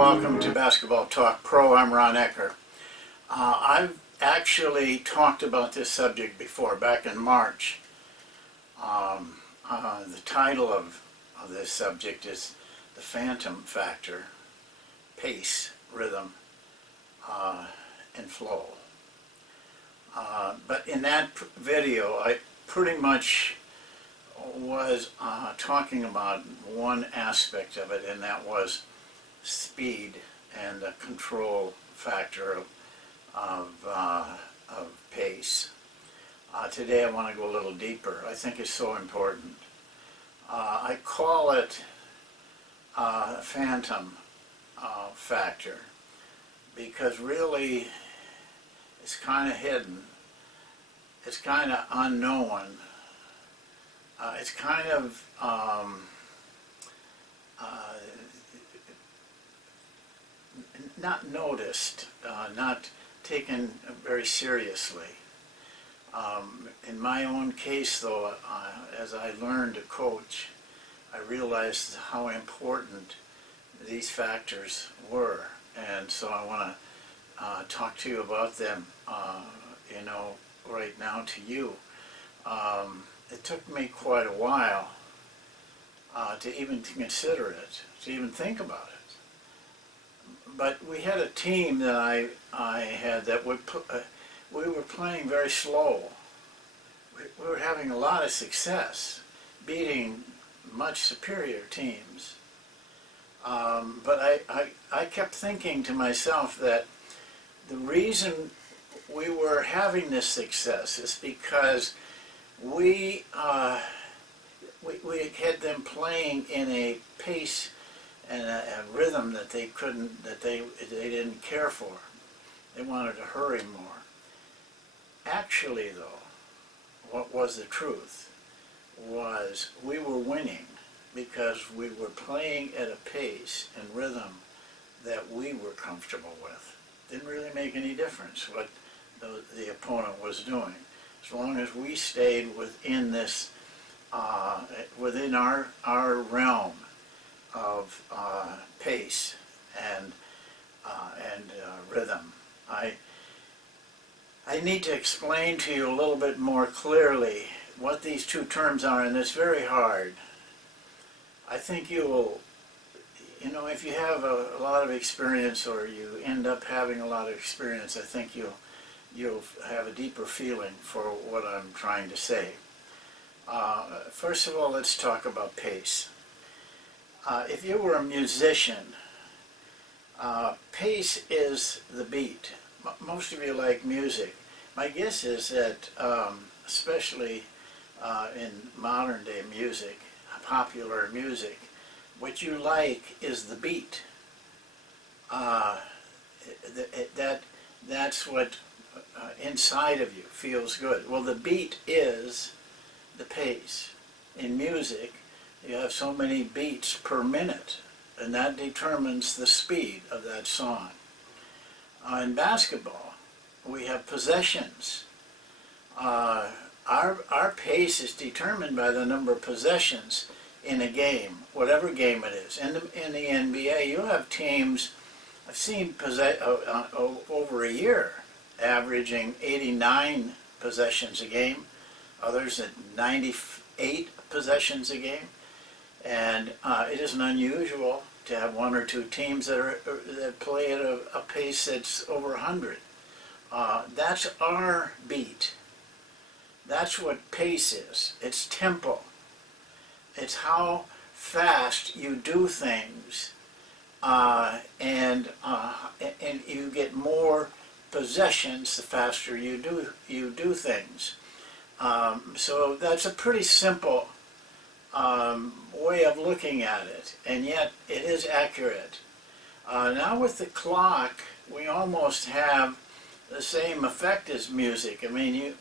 welcome to Basketball Talk Pro. I'm Ron Ecker. I've actually talked about this subject before, back in March. The title of this subject is The Phantom Factor, Pace, Rhythm, and Flow. But in that video, I pretty much was talking about one aspect of it, and that was speed and the control factor of pace. Today I want to go a little deeper. I think it's so important. I call it phantom factor because really it's kind of hidden. It's kind of unknown. It's kind of not noticed, not taken very seriously. In my own case, though, as I learned to coach, I realized how important these factors were, and so I want to talk to you about them, right now to you. It took me quite a while to even consider it, to even think about it. But we had a team that I had that we were playing very slow. We were having a lot of success, beating much superior teams. But I kept thinking to myself that the reason we were having this success is because we had them playing in a pace and a rhythm that they didn't care for. They wanted to hurry more. Actually, though, what was the truth was we were winning because we were playing at a pace and rhythm that we were comfortable with. Didn't really make any difference what the opponent was doing, as long as we stayed within this, within our realm of pace and rhythm. I need to explain to you a little bit more clearly what these two terms are, and it's very hard. I think you will, if you have a lot of experience, or you end up having a lot of experience, I think you'll have a deeper feeling for what I'm trying to say. First of all, let's talk about pace. If you were a musician, pace is the beat. Most of you like music. My guess is that, especially in modern day music, popular music, what you like is the beat. That's what inside of you feels good. Well, the beat is the pace. In music, you have so many beats per minute, and that determines the speed of that song. In basketball, we have possessions. Our pace is determined by the number of possessions in a game, whatever game it is. In the NBA, you have teams, I've seen over a year, averaging 89 possessions a game, others at 98 possessions a game. And it isn't unusual to have one or two teams that play at a pace that's over 100. That's our beat. That's what pace is. It's tempo. It's how fast you do things, and you get more possessions the faster you do things. So that's a pretty simple way of looking at it, and yet it is accurate. Now with the clock, we almost have the same effect as music. I mean,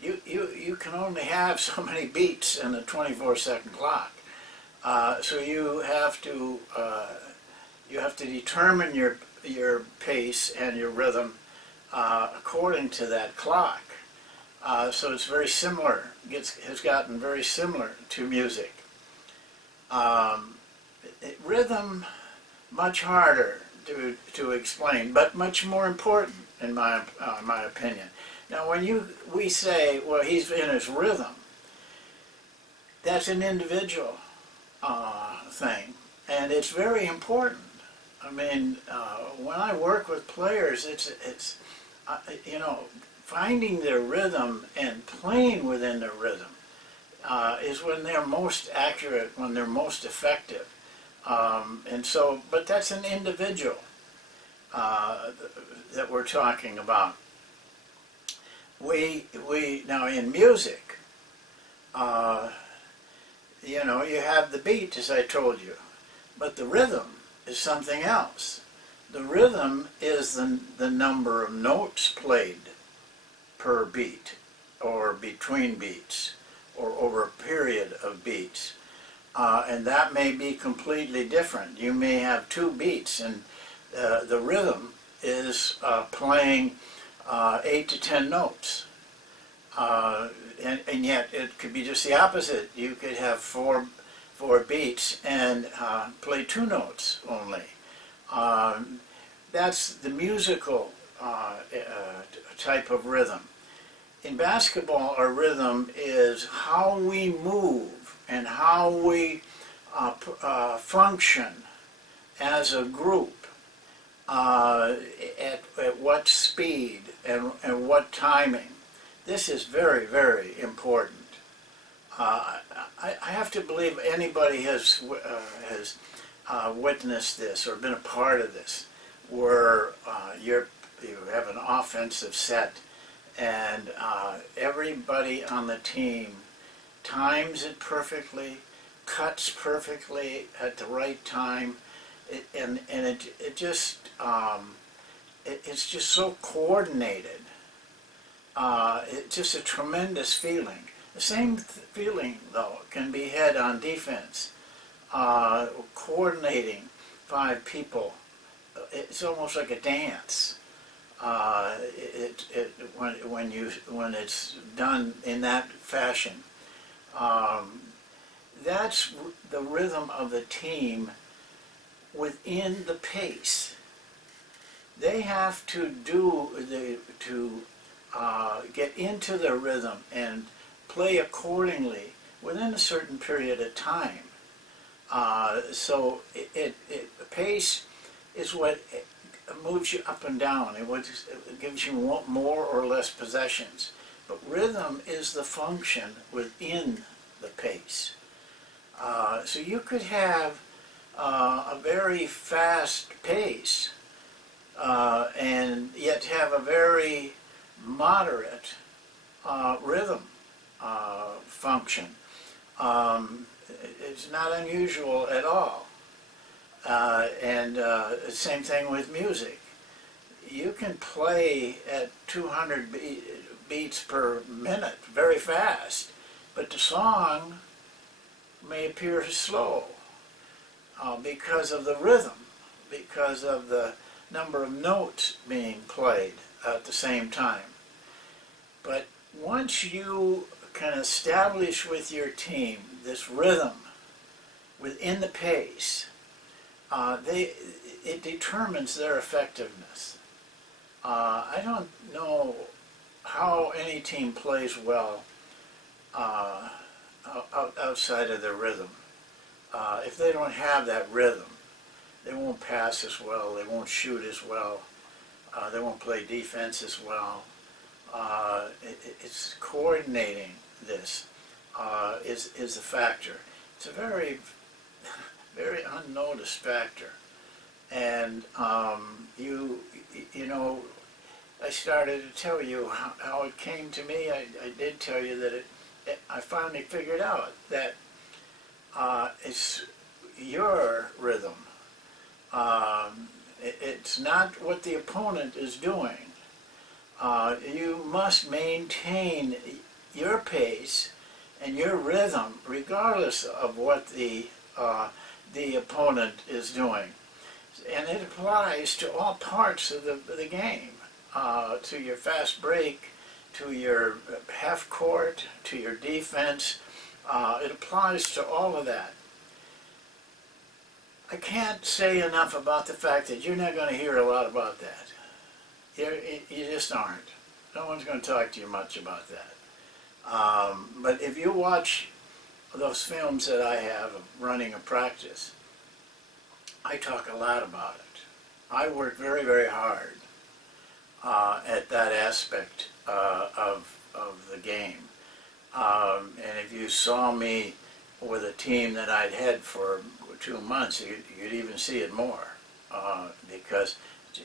you can only have so many beats in a 24-second clock, so you have to determine your pace and your rhythm according to that clock. So it's very similar, has gotten very similar to music. Rhythm, much harder to explain, but much more important in my opinion. Now, when we say, well, he's in his rhythm, that's an individual thing, and it's very important. I mean, when I work with players, it's you know, finding their rhythm and playing within their rhythm is when they're most accurate, when they're most effective. And so, but that's an individual that we're talking about. We now in music, you know, you have the beat, as I told you, but the rhythm is something else. The rhythm is the number of notes played per beat, or between beats, or over a period of beats. And that may be completely different. You may have 2 beats, and the rhythm is playing 8 to 10 notes. And yet it could be just the opposite. You could have four beats and play 2 notes only. That's the musical type of rhythm. In basketball, our rhythm is how we move and how we function as a group, at what speed and what timing. This is very, very important. I have to believe anybody has witnessed this or been a part of this, where you have an offensive set and everybody on the team times it perfectly, cuts perfectly at the right time, it just it's just so coordinated. It's just a tremendous feeling. The same feeling, though, can be had on defense. Coordinating 5 people, it's almost like a dance. When it's done in that fashion, that's the rhythm of the team within the pace. They have to get into their rhythm and play accordingly within a certain period of time. So pace is what moves you up and down. It gives you more or less possessions. But rhythm is the function within the pace. So you could have a very fast pace and yet have a very moderate rhythm function. It's not unusual at all. Same thing with music. You can play at 200 beats per minute very fast, but the song may appear slow because of the rhythm, because of the number of notes being played at the same time. But once you can establish with your team this rhythm within the pace, it determines their effectiveness. I don't know how any team plays well outside of their rhythm. If they don't have that rhythm, they won't pass as well, they won't shoot as well, they won't play defense as well. It's coordinating this is a factor. It's a very, very unnoticed factor. And you know, I started to tell you how it came to me. I did tell you that I finally figured out that it's your rhythm. It's not what the opponent is doing. You must maintain your pace and your rhythm regardless of what the opponent is doing. And it applies to all parts of the game, to your fast break, to your half court, to your defense. It applies to all of that. I can't say enough about the fact that you're not going to hear a lot about that. You just aren't. No one's going to talk to you much about that. But if you watch those films that I have of running a practice, I talk a lot about it. I work very, very hard at that aspect of the game. And if you saw me with a team that I'd had for 2 months, you'd even see it more. Because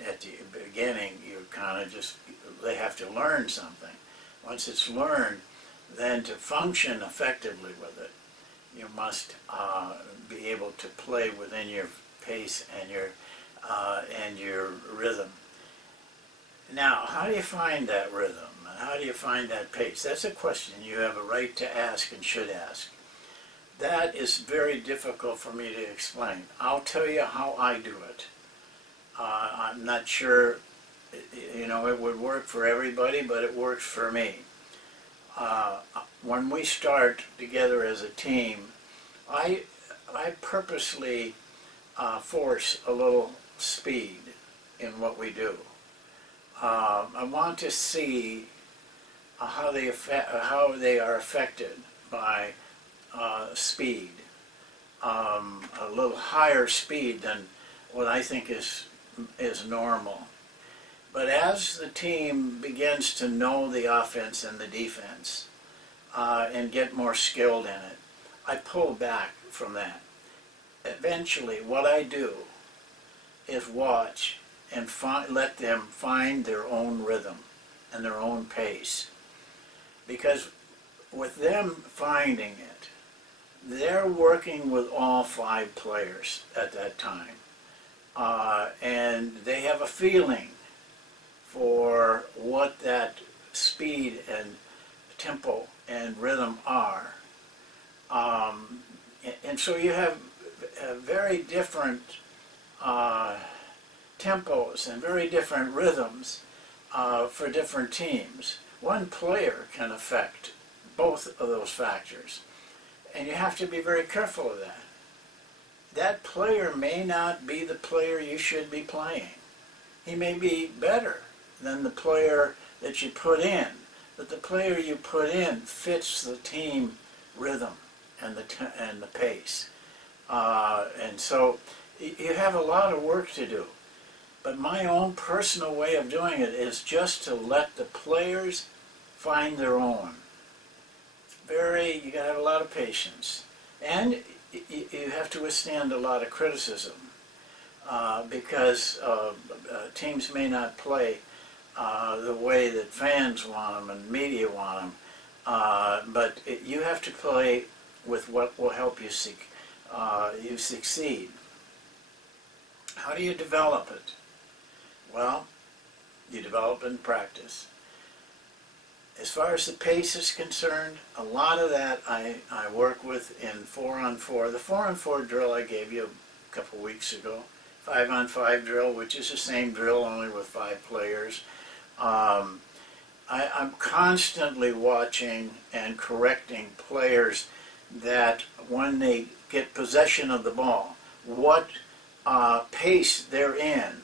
at the beginning, you kind of just, they have to learn something. Once it's learned, then to function effectively with it, you must be able to play within your pace and your rhythm. Now, how do you find that rhythm? How do you find that pace? That's a question you have a right to ask and should ask. That is very difficult for me to explain. I'll tell you how I do it. I'm not sure, it would work for everybody, but it works for me. When we start together as a team, I purposely force a little speed in what we do. I want to see how they are affected by speed, a little higher speed than what I think is normal. But as the team begins to know the offense and the defense and get more skilled in it, I pull back from that. Eventually, what I do is watch and let them find their own rhythm and their own pace. Because with them finding it, they're working with all 5 players at that time. And they have a feeling for what that speed and tempo and rhythm are. And so you have very different tempos and very different rhythms for different teams. One player can affect both of those factors, and you have to be very careful of that. That player may not be the player you should be playing. He may be better than the player that you put in, but the player you put in fits the team rhythm and the pace. And so you have a lot of work to do. But my own personal way of doing it is just to let the players find their own. You gotta have a lot of patience. And you have to withstand a lot of criticism because teams may not play the way that fans want them and media want them. But you have to play with what will help you succeed. How do you develop it? Well, you develop in practice. As far as the pace is concerned, a lot of that I work with in 4-on-4. The 4-on-4 drill I gave you a couple weeks ago, 5-on-5 drill, which is the same drill only with 5 players. I'm constantly watching and correcting players that when they get possession of the ball, what pace they're in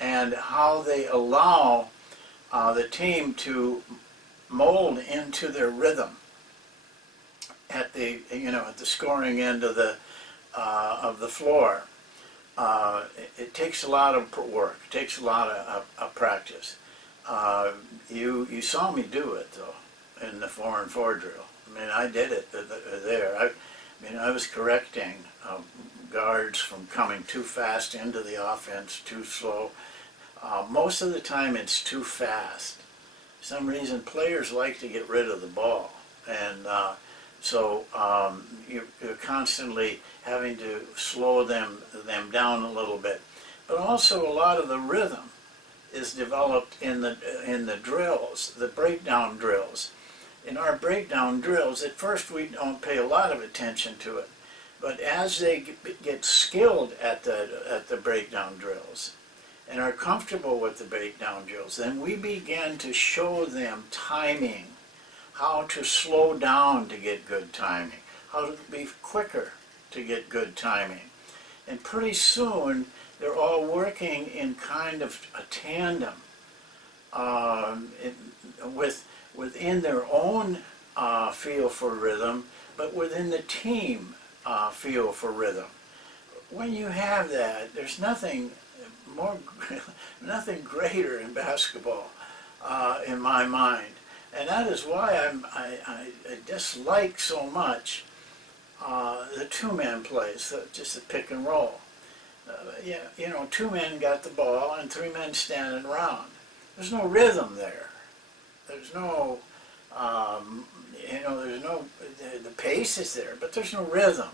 and how they allow the team to mold into their rhythm at the scoring end of the floor. It takes a lot of work. It takes a lot of practice. You saw me do it though in the 4-on-4 drill. I mean, I did it there. I was correcting guards from coming too fast into the offense, too slow. Most of the time it's too fast. For some reason players like to get rid of the ball, and so you're constantly having to slow them down a little bit. But also a lot of the rhythm is developed in the drills, the breakdown drills. In our breakdown drills, at first we don't pay a lot of attention to it, but as they get skilled at the breakdown drills and are comfortable with the breakdown drills, then we begin to show them timing, how to slow down to get good timing, how to be quicker to get good timing. And pretty soon, they're all working in kind of a tandem within their own feel for rhythm, but within the team feel for rhythm. When you have that, there's nothing more, nothing greater in basketball, in my mind, and that is why I dislike so much the two-man plays, just the pick and roll. Yeah, you know, two men got the ball and three men standing around. There's no rhythm there. There's no, you know, there's no, the pace is there, but there's no rhythm.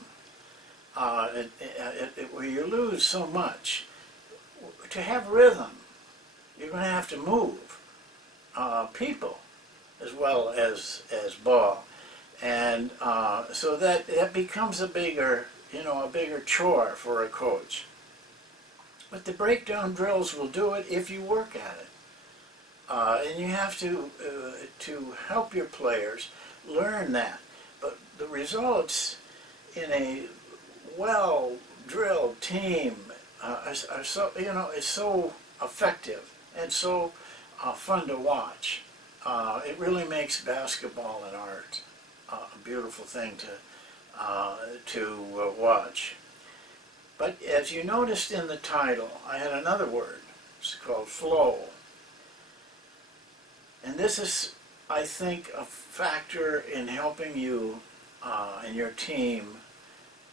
Where you lose so much. To have rhythm, you're going to have to move people as well as ball. And so that becomes a bigger, you know, a bigger chore for a coach. But the breakdown drills will do it if you work at it. And you have to help your players learn that. But the results in a well-drilled team are so, you know, is so effective and so fun to watch. It really makes basketball an art, a beautiful thing to watch. But as you noticed in the title, I had another word. It's called flow. And this is, I think, a factor in helping you and your team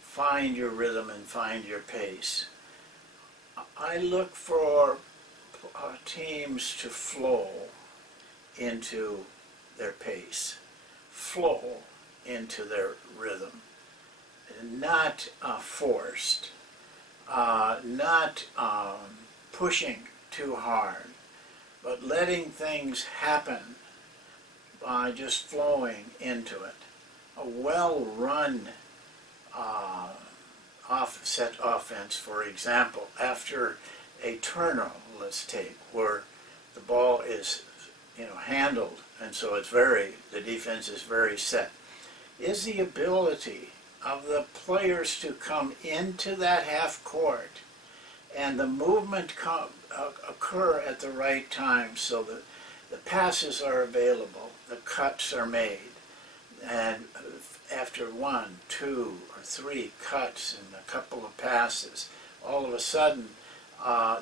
find your rhythm and find your pace. I look for teams to flow into their pace, flow into their rhythm, and not forced, not pushing too hard, but letting things happen by just flowing into it. A well-run set offense, for example, after a turnover, let's take, where the ball is, you know, handled, and so it's the defense is very set, is the ability of the players to come into that half court and the movement occur at the right time, so that the passes are available, the cuts are made, and after 1, 2, or 3 cuts and a couple of passes, all of a sudden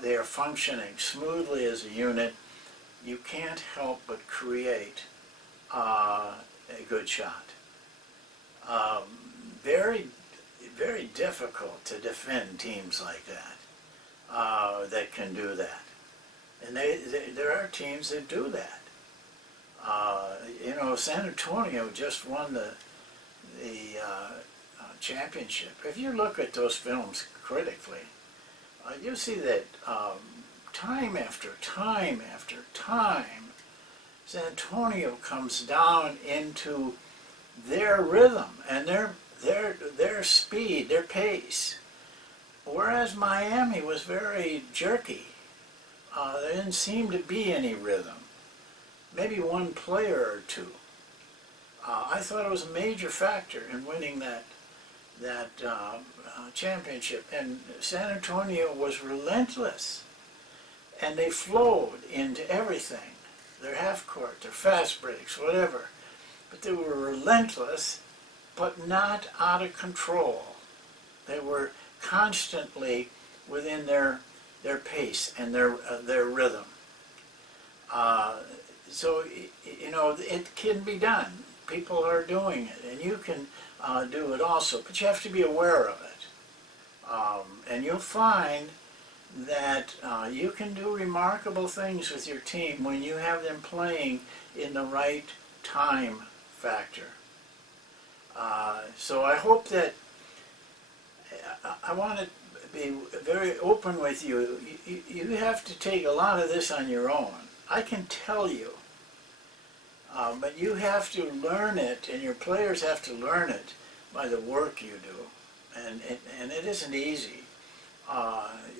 they are functioning smoothly as a unit. You can't help but create a good shot. Very, very difficult to defend teams like that, that can do that. And there are teams that do that. You know, San Antonio just won the championship. If you look at those films critically, you see that time after time after time, San Antonio comes down into their rhythm and their speed, their pace, whereas Miami was very jerky. There didn't seem to be any rhythm. Maybe one player or two. I thought it was a major factor in winning that championship. And San Antonio was relentless, and they flowed into everything. Their half court, their fast breaks, whatever. But they were relentless, but not out of control. They were constantly within their pace and their rhythm. So, you know, it can be done. People are doing it, and you can do it also, but you have to be aware of it. And you'll find that you can do remarkable things with your team when you have them playing in the right time factor. So I hope that, I want to be very open with you. You have to take a lot of this on your own. I can tell you. But you have to learn it, and your players have to learn it by the work you do. And it isn't easy.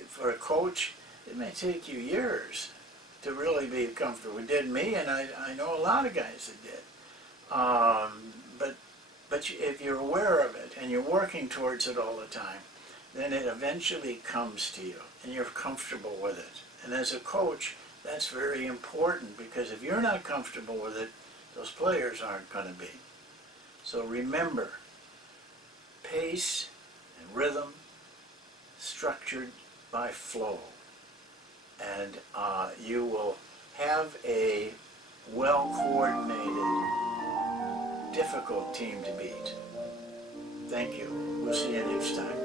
For a coach, it may take you years to really be comfortable. It did me, and I know a lot of guys that did. But if you're aware of it, and you're working towards it all the time, then it eventually comes to you and you're comfortable with it. And as a coach, that's very important, because if you're not comfortable with it, those players aren't going to be. So remember, pace and rhythm structured by flow. And you will have a well-coordinated, difficult team to beat. Thank you. We'll see you next time.